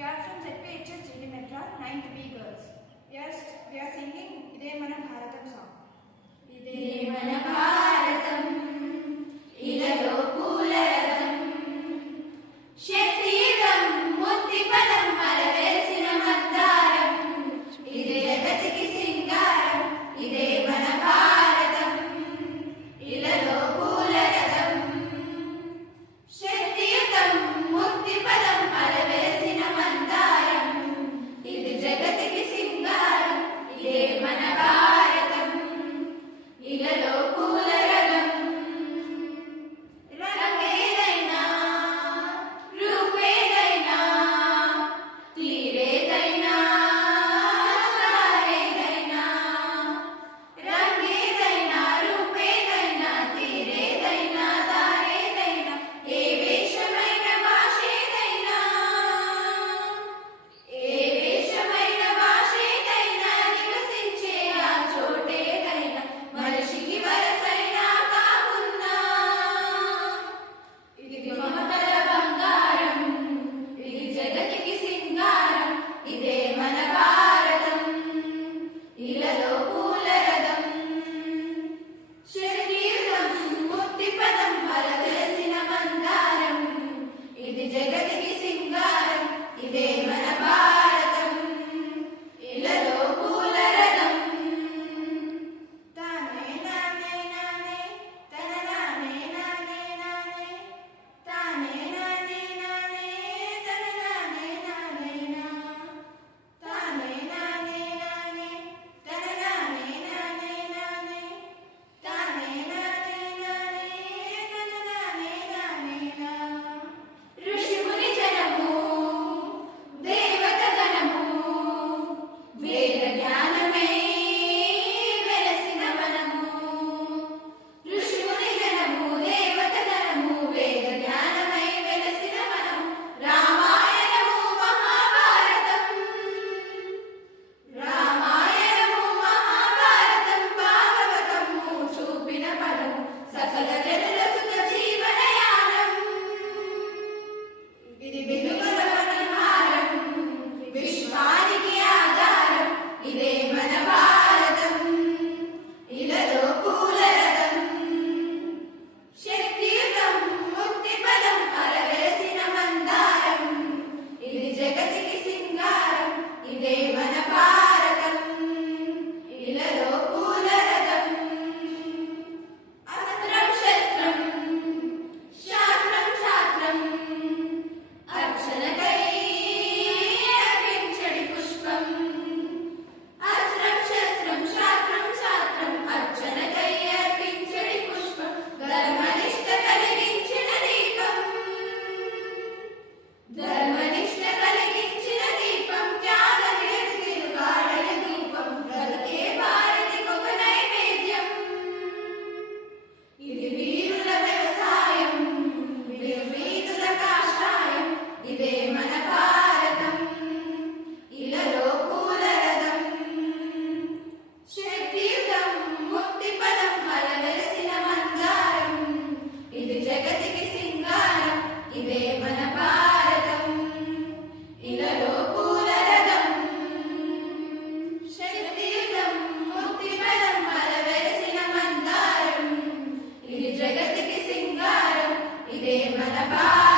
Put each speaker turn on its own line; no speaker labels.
We are from ZPHS GD Metra, 9th B girls. Yes, we are singing Ide Mana Bharatam song.
Ide Mana Bharatam, Ilalo Pularam, Shema Bye.